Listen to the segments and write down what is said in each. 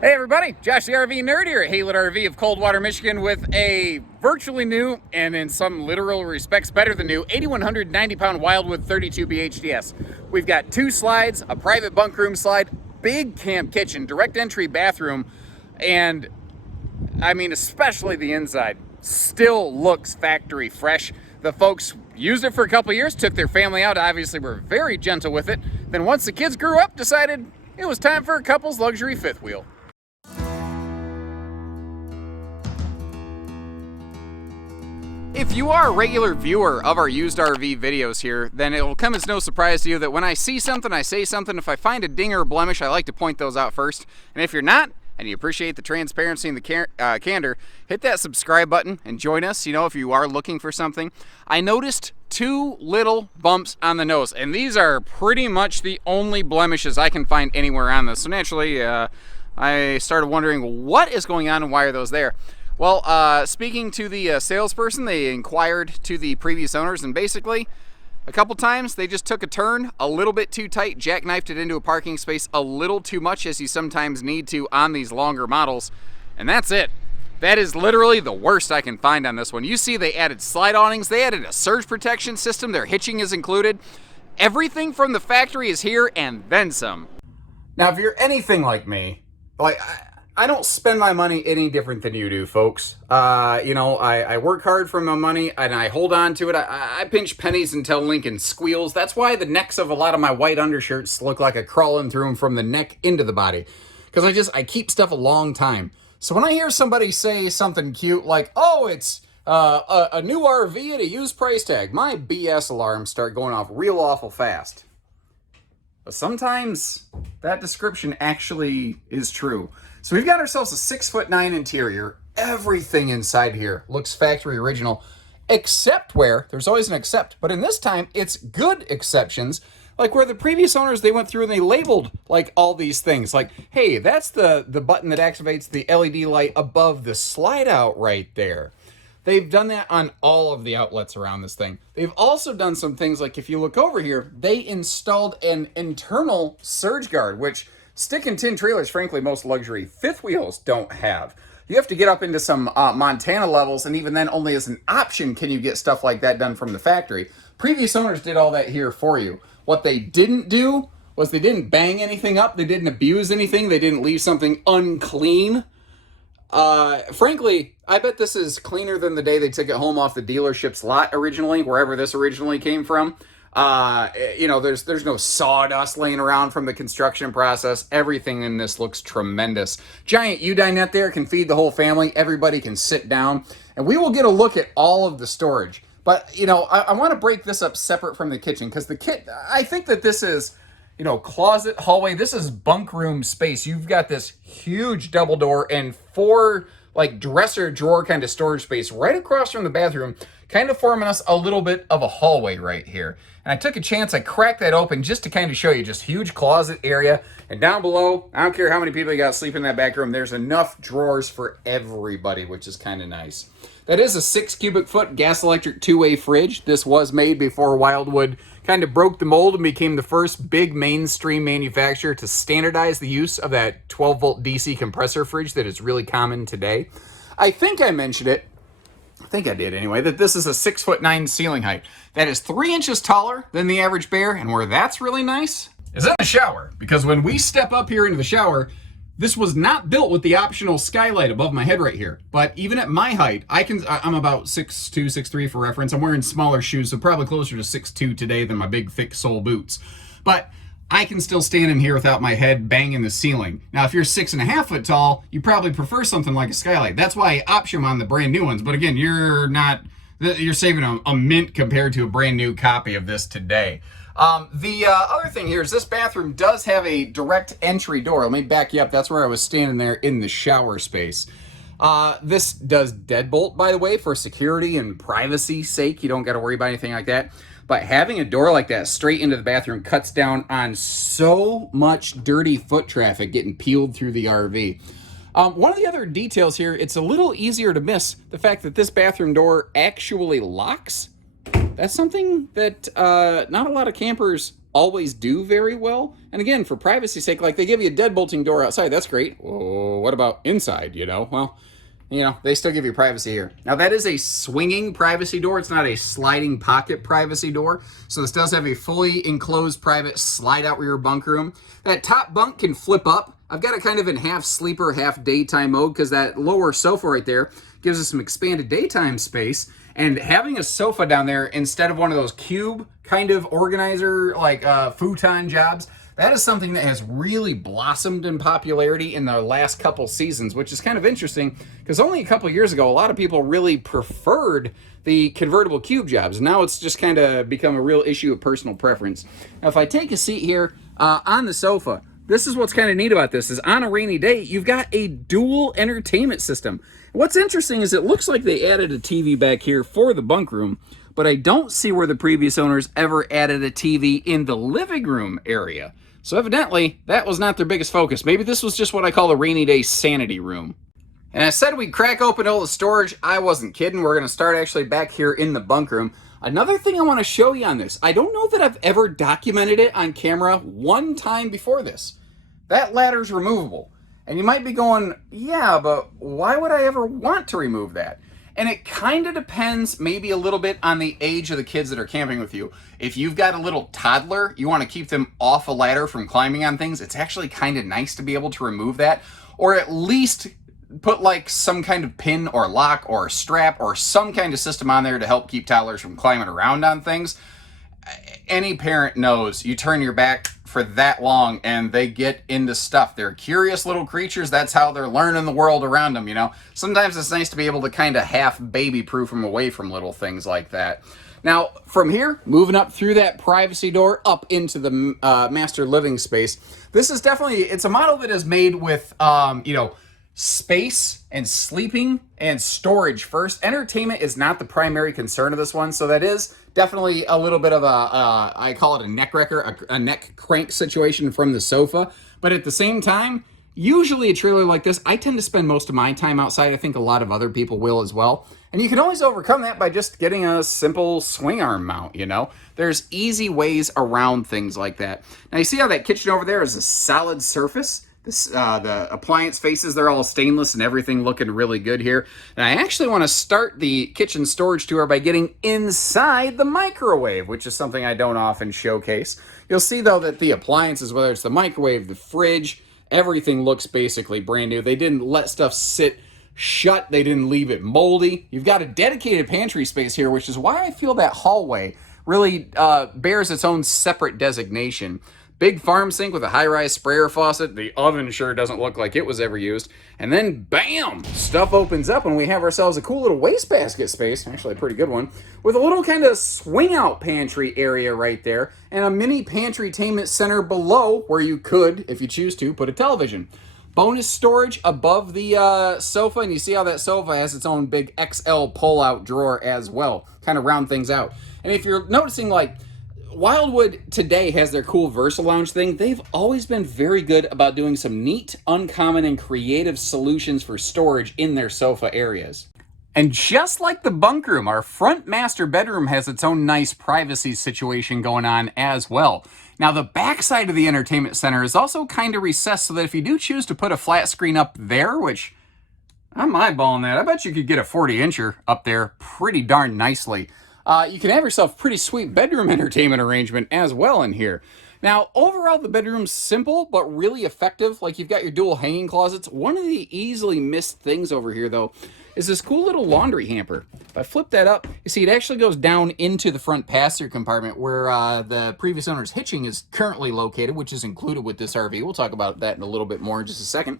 Hey everybody, Josh the RV Nerd here at Haylett RV of Coldwater, Michigan with a virtually new, and in some literal respects better than new, 8,190-pound Wildwood 32BHDS. We've got two slides, a private bunk room slide, big camp kitchen, direct entry bathroom, and I mean especially the inside still looks factory fresh. The folks used it for a couple years, took their family out, obviously were very gentle with it. Then once the kids grew up, decided it was time for a couple's luxury fifth wheel. If you are a regular viewer of our used RV videos here, then it will come as no surprise to you that when I see something, I say something. If I find a ding or a blemish, I like to point those out first. And if you're not, and you appreciate the transparency and the candor, hit that subscribe button and join us, if you are looking for something. I noticed two little bumps on the nose, and these are pretty much the only blemishes I can find anywhere on this. So naturally, I started wondering what is going on and why are those there? Well, speaking to the salesperson, they inquired to the previous owners, and basically, a couple times they just took a turn a little bit too tight, jackknifed it into a parking space a little too much, as you sometimes need to on these longer models, and that's it. That is literally the worst I can find on this one. You see they added slide awnings, they added a surge protection system, their hitching is included. Everything from the factory is here and then some. Now, if you're anything like me, I don't spend my money any different than you do, folks. I work hard for my money and I hold on to it. I pinch pennies until Lincoln squeals. That's why the necks of a lot of my white undershirts look like a crawling through them from the neck into the body. Because I keep stuff a long time. So when I hear somebody say something cute like, oh, it's a new RV at a used price tag, my BS alarms start going off real awful fast. But sometimes that description actually is true. So we've got ourselves a 6'9" interior. Everything inside here looks factory original, except where, there's always an except, but in this time, it's good exceptions, like where the previous owners, they went through and they labeled like all these things, like, hey, that's the button that activates the LED light above the slide out right there. They've done that on all of the outlets around this thing. They've also done some things like, if you look over here, they installed an internal surge guard, which stick and tin trailers, frankly, most luxury fifth wheels don't have. You have to get up into some Montana levels, and even then, only as an option can you get stuff like that done from the factory. Previous owners did all that here for you. What they didn't do was they didn't bang anything up, they didn't abuse anything, they didn't leave something unclean. Frankly, I bet this is cleaner than the day they took it home off the dealership's lot originally, wherever this originally came from. There's no sawdust laying around from the construction process. Everything in this looks tremendous. Giant U-dinette there can feed the whole family. Everybody can sit down, and we will get a look at all of the storage. But, I want to break this up separate from the kitchen, because I think that this is, closet, hallway. This is bunk room space. You've got this huge double door and four dresser drawer kind of storage space right across from the bathroom, kind of forming us a little bit of a hallway right here. And I took a chance, I cracked that open just to kind of show you just huge closet area. And down below, I don't care how many people you got sleep in that back room, there's enough drawers for everybody, which is kind of nice. That is a 6 cubic foot gas electric two-way fridge. This was made before Wildwood kind of broke the mold and became the first big mainstream manufacturer to standardize the use of that 12 volt DC compressor fridge that is really common today. I think I mentioned it, I think I did anyway, that this is a 6'9" ceiling height. That is 3 inches taller than the average bear, and where that's really nice is in the shower. Because when we step up here into the shower, this was not built with the optional skylight above my head right here. But even at my height, I'm about 6'2", 6'3" for reference. I'm wearing smaller shoes, so probably closer to 6'2" today than my big, thick sole boots. But I can still stand in here without my head banging the ceiling. Now, if you're 6.5 foot tall, you probably prefer something like a skylight. That's why I option on the brand new ones. But again, you're saving a mint compared to a brand new copy of this today. The other thing here is this bathroom does have a direct entry door. Let me back you up. That's where I was standing there in the shower space. This does deadbolt, by the way, for security and privacy sake. You don't got to worry about anything like that. But having a door like that straight into the bathroom cuts down on so much dirty foot traffic getting peeled through the RV. One of the other details here, it's a little easier to miss the fact that this bathroom door actually locks. That's something that not a lot of campers always do very well. And again, for privacy's sake, like they give you a deadbolting door outside. That's great. Oh, what about inside, you know? Well, you know, they still give you privacy here. Now, that is a swinging privacy door. It's not a sliding pocket privacy door. So this does have a fully enclosed private slide-out rear bunk room. That top bunk can flip up. I've got it kind of in half sleeper, half daytime mode because that lower sofa right there gives us some expanded daytime space. And having a sofa down there instead of one of those cube kind of organizer, like futon jobs, that is something that has really blossomed in popularity in the last couple seasons, which is kind of interesting because only a couple years ago, a lot of people really preferred the convertible cube jobs. Now it's just kind of become a real issue of personal preference. Now, if I take a seat here on the sofa, this is what's kind of neat about this is on a rainy day, you've got a dual entertainment system. What's interesting is it looks like they added a TV back here for the bunk room, but I don't see where the previous owners ever added a TV in the living room area. So evidently, that was not their biggest focus. Maybe this was just what I call a rainy day sanity room. And I said we'd crack open all the storage. I wasn't kidding. We're going to start actually back here in the bunk room. Another thing I want to show you on this, I don't know that I've ever documented it on camera one time before this. That ladder's removable. And you might be going, yeah, but why would I ever want to remove that? And it kind of depends maybe a little bit on the age of the kids that are camping with you. If you've got a little toddler, you want to keep them off a ladder from climbing on things, it's actually kind of nice to be able to remove that. Or at least put like some kind of pin or lock or strap or some kind of system on there to help keep toddlers from climbing around on things. Any parent knows you turn your back for that long and they get into stuff. They're curious little creatures. That's how they're learning the world around them, you know. Sometimes it's nice to be able to kind of half baby-proof them away from little things like that. Now, from here, moving up through that privacy door up into the master living space, this is definitely, it's a model that is made with, you know, space and sleeping and storage first. Entertainment is not the primary concern of this one, so that is definitely a little bit of a, I call it a neck wrecker, a neck crank situation from the sofa. But at the same time, usually a trailer like this, I tend to spend most of my time outside. I think a lot of other people will as well. And you can always overcome that by just getting a simple swing arm mount, you know? There's easy ways around things like that. Now you see how that kitchen over there is a solid surface? The appliance faces, they're all stainless and everything looking really good here. And I actually want to start the kitchen storage tour by getting inside the microwave, which is something I don't often showcase. You'll see, though, that the appliances, whether it's the microwave, the fridge, everything looks basically brand new. They didn't let stuff sit shut. They didn't leave it moldy. You've got a dedicated pantry space here, which is why I feel that hallway really bears its own separate designation. Big farm sink with a high-rise sprayer faucet. The oven sure doesn't look like it was ever used. And then, bam! Stuff opens up and we have ourselves a cool little wastebasket space, actually a pretty good one, with a little kind of swing-out pantry area right there, and a mini pantry-tainment center below where you could, if you choose to, put a television. Bonus storage above the sofa, and you see how that sofa has its own big XL pull-out drawer as well. Kind of round things out. And if you're noticing, like, Wildwood today has their cool Versa Lounge thing. They've always been very good about doing some neat, uncommon, and creative solutions for storage in their sofa areas. And just like the bunk room, our front master bedroom has its own nice privacy situation going on as well. Now, the back side of the entertainment center is also kind of recessed so that if you do choose to put a flat screen up there, which I'm eyeballing that, I bet you could get a 40-incher up there pretty darn nicely. You can have yourself a pretty sweet bedroom entertainment arrangement as well in here. Now, overall, the bedroom's simple, but really effective. Like, you've got your dual hanging closets. One of the easily missed things over here, though, is this cool little laundry hamper. If I flip that up, you see it actually goes down into the front passenger compartment where the previous owner's hitching is currently located, which is included with this RV. We'll talk about that in a little bit more in just a second.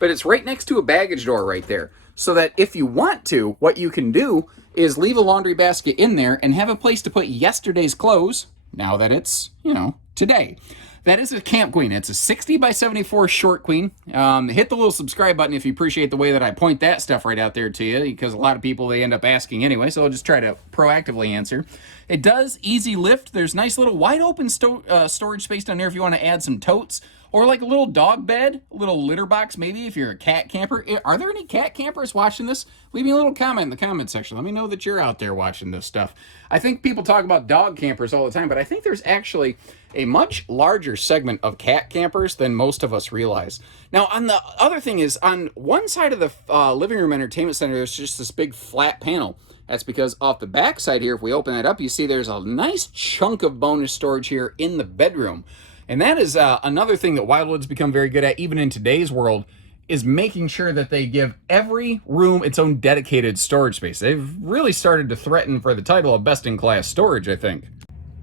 But it's right next to a baggage door right there. So that if you want to, what you can do is leave a laundry basket in there and have a place to put yesterday's clothes, now that it's, you know, today. That is a camp queen. It's a 60 by 74 short queen. Hit the little subscribe button if you appreciate the way that I point that stuff right out there to you, because a lot of people, they end up asking anyway, so I'll just try to proactively answer. It does easy lift. There's nice little wide open storage space down there if you want to add some totes Or like a little dog bed, a little litter box maybe if you're a cat camper. Are there any cat campers watching this? Leave me a little comment in the comment section. Let me know that you're out there watching this stuff. I think people talk about dog campers all the time, but I think there's actually a much larger segment of cat campers than most of us realize. Now, on the other thing is, on one side of the living room entertainment center, there's just this big flat panel. That's because off the back side here, if we open that up, you see there's a nice chunk of bonus storage here in the bedroom. And that is another thing that Wildwood's become very good at, even in today's world, is making sure that they give every room its own dedicated storage space. They've really started to threaten for the title of best-in-class storage, I think.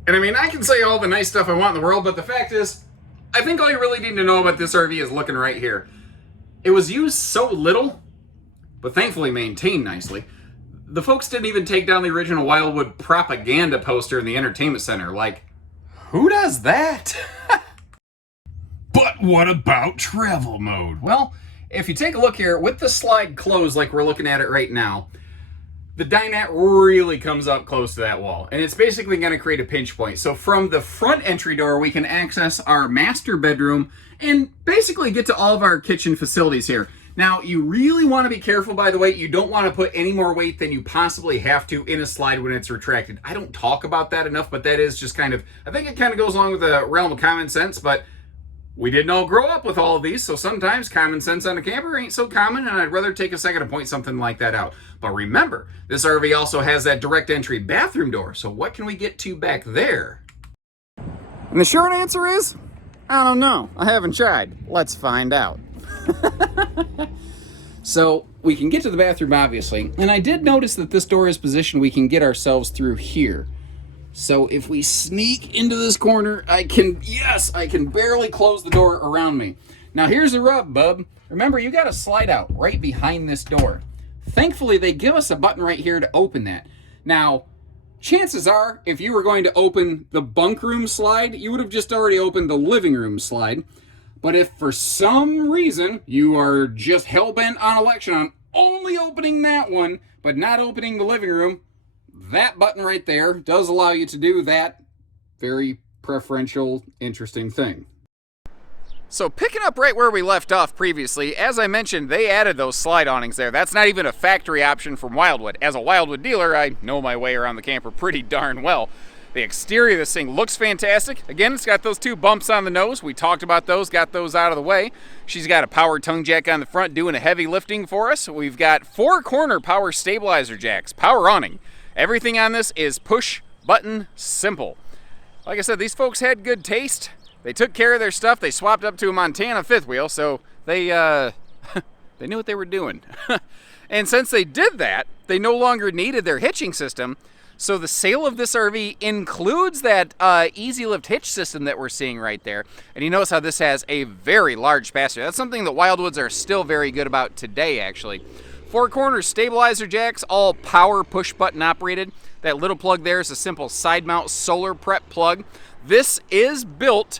And I mean, I can say all the nice stuff I want in the world, but the fact is, I think all you really need to know about this RV is looking right here. It was used so little, but thankfully maintained nicely. The folks didn't even take down the original Wildwood propaganda poster in the entertainment center. Like, who does that? But what about travel mode? Well, if you take a look here, with the slide closed like we're looking at it right now, the dinette really comes up close to that wall. And it's basically going to create a pinch point. So from the front entry door, we can access our master bedroom and basically get to all of our kitchen facilities here. Now, you really want to be careful, by the way. You don't want to put any more weight than you possibly have to in a slide when it's retracted. I don't talk about that enough, but that is just kind of, I think it kind of goes along with the realm of common sense, but we didn't all grow up with all of these, so sometimes common sense on a camper ain't so common, and I'd rather take a second to point something like that out. But remember, this RV also has that direct entry bathroom door, so what can we get to back there? And the short answer is, I don't know. I haven't tried. Let's find out. So we can get to the bathroom, obviously, and I did notice that this door is positioned, we can get ourselves through here. So if we sneak into this corner, I can barely close the door around me. Now here's the rub, bub. Remember, you got to slide out right behind this door. Thankfully, they give us a button right here to open that. Now, chances are, if you were going to open the bunk room slide, you would have just already opened the living room slide. But if for some reason you are just hell-bent on election on only opening that one, but not opening the living room, that button right there does allow you to do that very preferential, interesting thing. So picking up right where we left off previously, as I mentioned, they added those slide awnings there. That's not even a factory option from Wildwood. As a Wildwood dealer, I know my way around the camper pretty darn well. The exterior of this thing looks fantastic. Again, it's got those two bumps on the nose. We talked about those, got those out of the way. She's got a power tongue jack on the front doing a heavy lifting for us. We've got 4 corner power stabilizer jacks, power awning. Everything on this is push button simple. Like I said, these folks had good taste. They took care of their stuff. They swapped up to a Montana fifth wheel, so they they knew what they were doing. And since they did that, they no longer needed their hitching system. So the sale of this RV includes that easy lift hitch system that we're seeing right there. And you notice how this has a very large passenger. That's something that Wildwoods are still very good about today, actually. 4 corner stabilizer jacks, all power push button operated. That little plug there is a simple side mount solar prep plug. This is built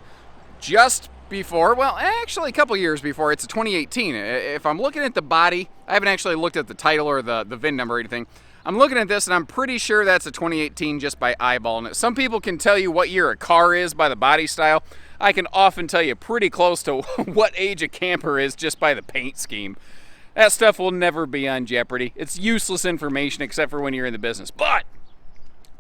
just before, well, actually a couple years before. It's a 2018. If I'm looking at the body, I haven't actually looked at the title or the VIN number or anything. I'm looking at this and I'm pretty sure that's a 2018 just by eyeballing it. Some people can tell you what year a car is by the body style. I can often tell you pretty close to what age a camper is just by the paint scheme. That stuff will never be on Jeopardy. It's useless information except for when you're in the business. But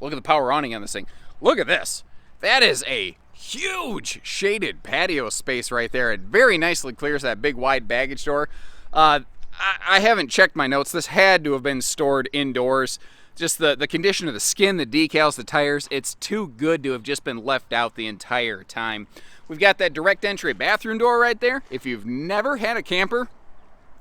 look at the power awning on this thing. Look at this. That is a huge shaded patio space right there. It very nicely clears that big wide baggage door. I haven't checked my notes. This had to have been stored indoors. Just the condition of the skin, the decals, the tires, it's too good to have just been left out the entire time. We've got that direct entry bathroom door right there. If you've never had a camper,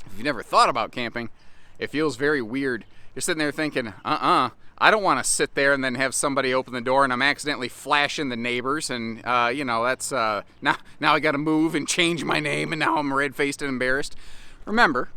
if you've never thought about camping, it feels very weird. You're sitting there thinking, I don't want to sit there and then have somebody open the door and I'm accidentally flashing the neighbors and, that's, now I got to move and change my name and now I'm red-faced and embarrassed. Remember,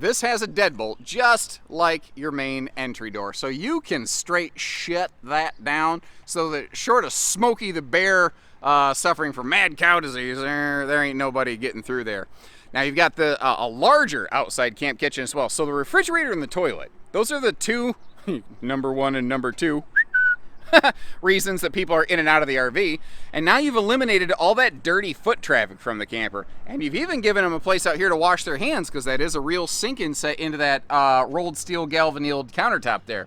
this has a deadbolt just like your main entry door, so you can straight shut that down so that short of Smokey the Bear suffering from mad cow disease, there ain't nobody getting through there. Now you've got a larger outside camp kitchen as well. So the refrigerator and the toilet, those are the two, number 1 and number 2, reasons that people are in and out of the RV. And now you've eliminated all that dirty foot traffic from the camper. And you've even given them a place out here to wash their hands, because that is a real sink-in set into that rolled steel galvanized countertop there.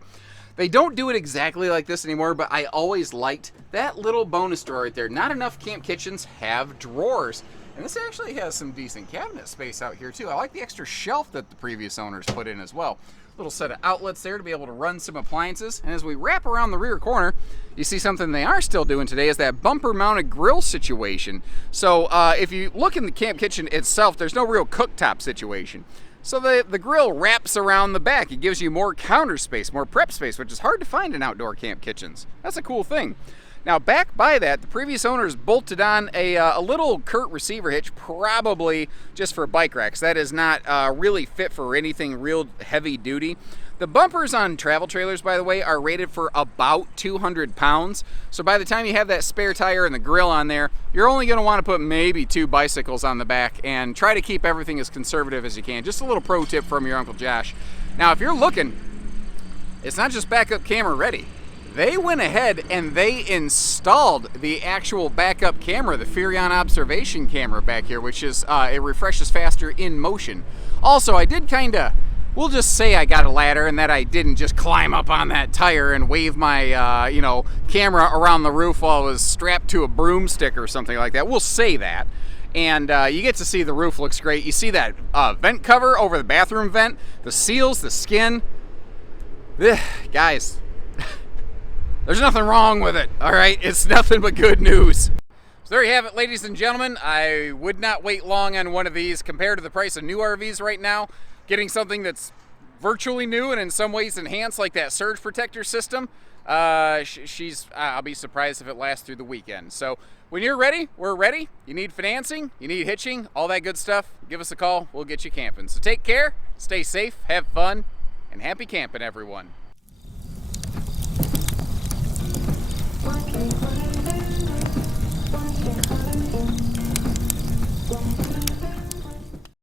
They don't do it exactly like this anymore, but I always liked that little bonus drawer right there. Not enough camp kitchens have drawers. And this actually has some decent cabinet space out here too. I like the extra shelf that the previous owners put in as well. Little set of outlets there to be able to run some appliances. And as we wrap around the rear corner, you see something they are still doing today is that bumper mounted grill situation. So if you look in the camp kitchen itself, there's no real cooktop situation. So the grill wraps around the back. It gives you more counter space, more prep space, which is hard to find in outdoor camp kitchens. That's a cool thing. Now back by that, the previous owners bolted on a little Curt receiver hitch, probably just for bike racks. That is not really fit for anything real heavy duty. The bumpers on travel trailers, by the way, are rated for about 200 pounds. So by the time you have that spare tire and the grill on there, you're only going to want to put maybe 2 bicycles on the back and try to keep everything as conservative as you can. Just a little pro tip from your Uncle Josh. Now, if you're looking, it's not just backup camera ready. They went ahead and they installed the actual backup camera, the Furion observation camera back here, which is, it refreshes faster in motion. Also, I did kind of, we'll just say I got a ladder and that I didn't just climb up on that tire and wave my, camera around the roof while I was strapped to a broomstick or something like that. We'll say that. And you get to see the roof looks great. You see that vent cover over the bathroom vent, the seals, the skin. Guys, there's nothing wrong with it, all right? It's nothing but good news. So there you have it, ladies and gentlemen. I would not wait long on one of these compared to the price of new RVs right now. Getting something that's virtually new and in some ways enhanced, like that surge protector system, I'll be surprised if it lasts through the weekend. So when you're ready, we're ready. You need financing, you need hitching, all that good stuff, give us a call. We'll get you camping. So take care, stay safe, have fun, and happy camping, everyone. Okay.